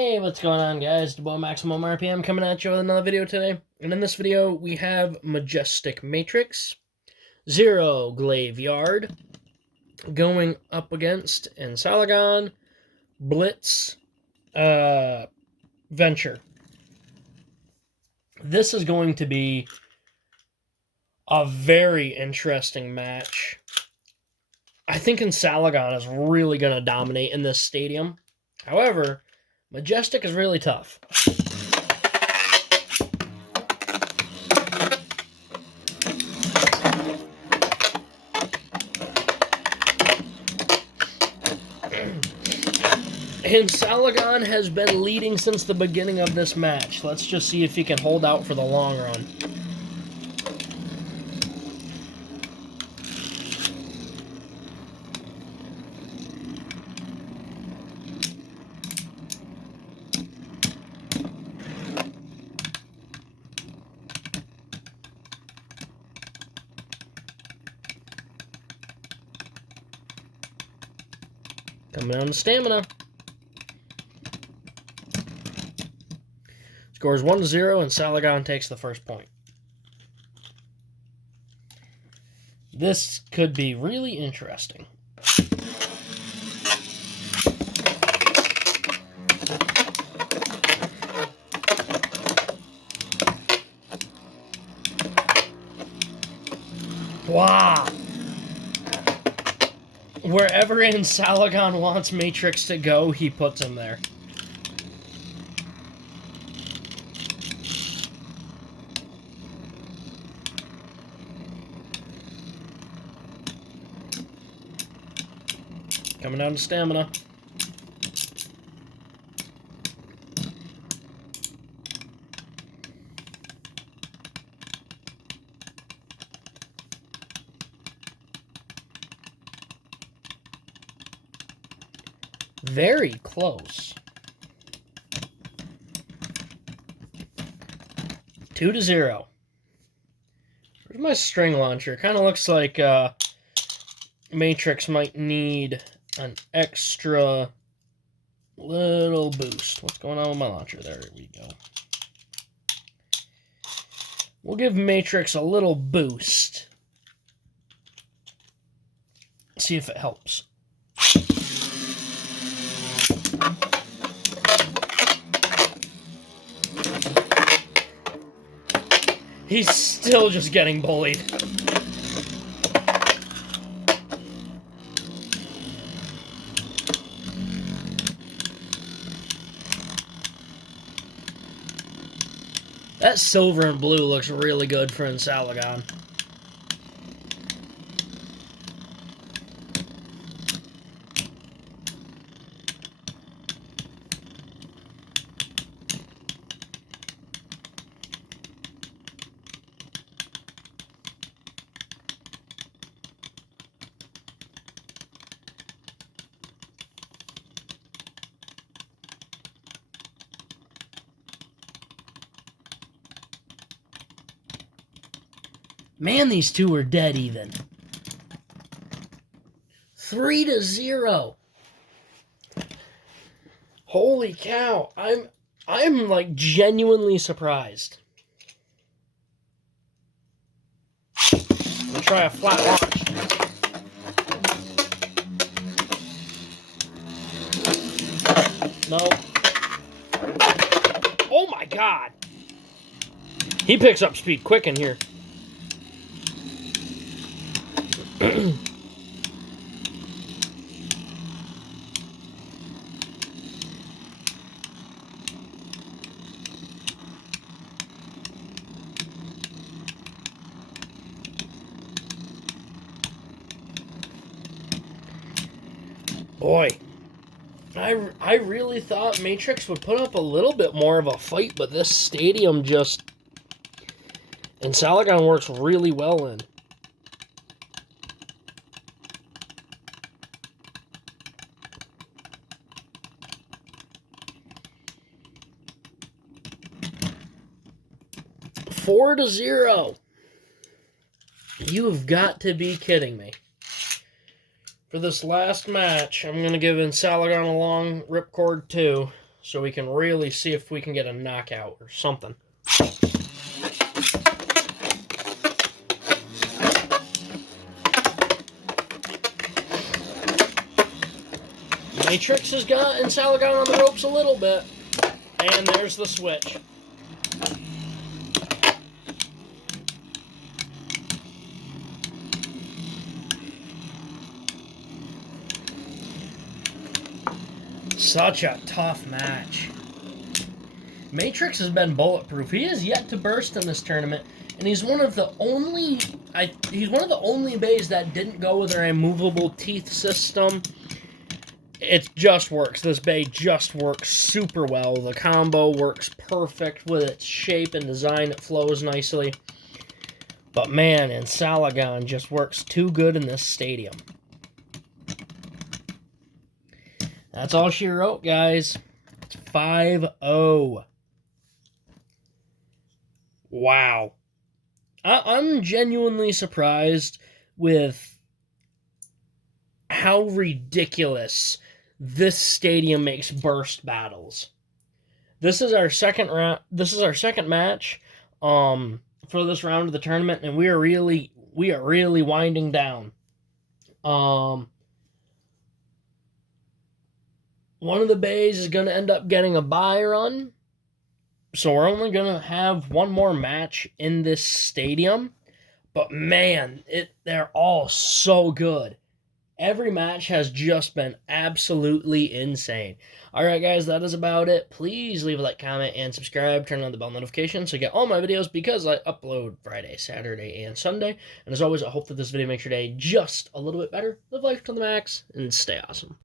Hey, what's going on, guys? The boy Maximum RPM coming at you with another video today. And in this video, we have Majestic Matrix, Zero Graveyard, going up against Ancalagon, Blitz, Venture. This is going to be a very interesting match. I think Ancalagon is really going to dominate in this stadium. However, Majestic is really tough. Ancalagon has been leading since the beginning of this match. Let's just see if he can hold out for the long run. Coming down to stamina. Scores 1-0, and Ancalagon takes the first point. This could be really interesting. Wow! Wherever Ancalagon wants Matrix to go, he puts him there. Coming down to stamina. Very close. 2-0. Where's my string launcher? Kind of looks like Matrix might need an extra little boost. What's going on with my launcher? There we go. We'll give Matrix a little boost. See if it helps. He's still just getting bullied. That silver and blue looks really good for Ancalagon. Man, these two are dead even. 3-0. Holy cow. I'm like genuinely surprised. I'm gonna try a flat launch. No. Oh my god. He picks up speed quick in here. Boy, I really thought Matrix would put up a little bit more of a fight, but this stadium just... Ancalagon works really well in. Four to 0. You have got to be kidding me. For this last match, I'm going to give Ancalagon a long ripcord too. so we can really see if we can get a knockout or something. Matrix has got Ancalagon on the ropes a little bit. And there's the switch. Such a tough match. Matrix has been bulletproof. He is yet to burst in this tournament, and he's one of the only bays that didn't go with their immovable teeth system. It just works. This bay just works super well. The combo works perfect with its shape and design. It flows nicely. But man, Ancalagon just works too good in this stadium. That's all she wrote, guys. It's 5-0. Wow. I'm genuinely surprised with how ridiculous this stadium makes burst battles. This is our second round. This is our second match for this round of the tournament, and we are really winding down. One of the bays is going to end up getting a bye run. So we're only going to have one more match in this stadium. But man, they're all so good. Every match has just been absolutely insane. Alright guys, that is about it. Please leave a like, comment, and subscribe. Turn on the bell notification so you get all my videos because I upload Friday, Saturday, and Sunday. And as always, I hope that this video makes your day just a little bit better. Live life to the max and stay awesome.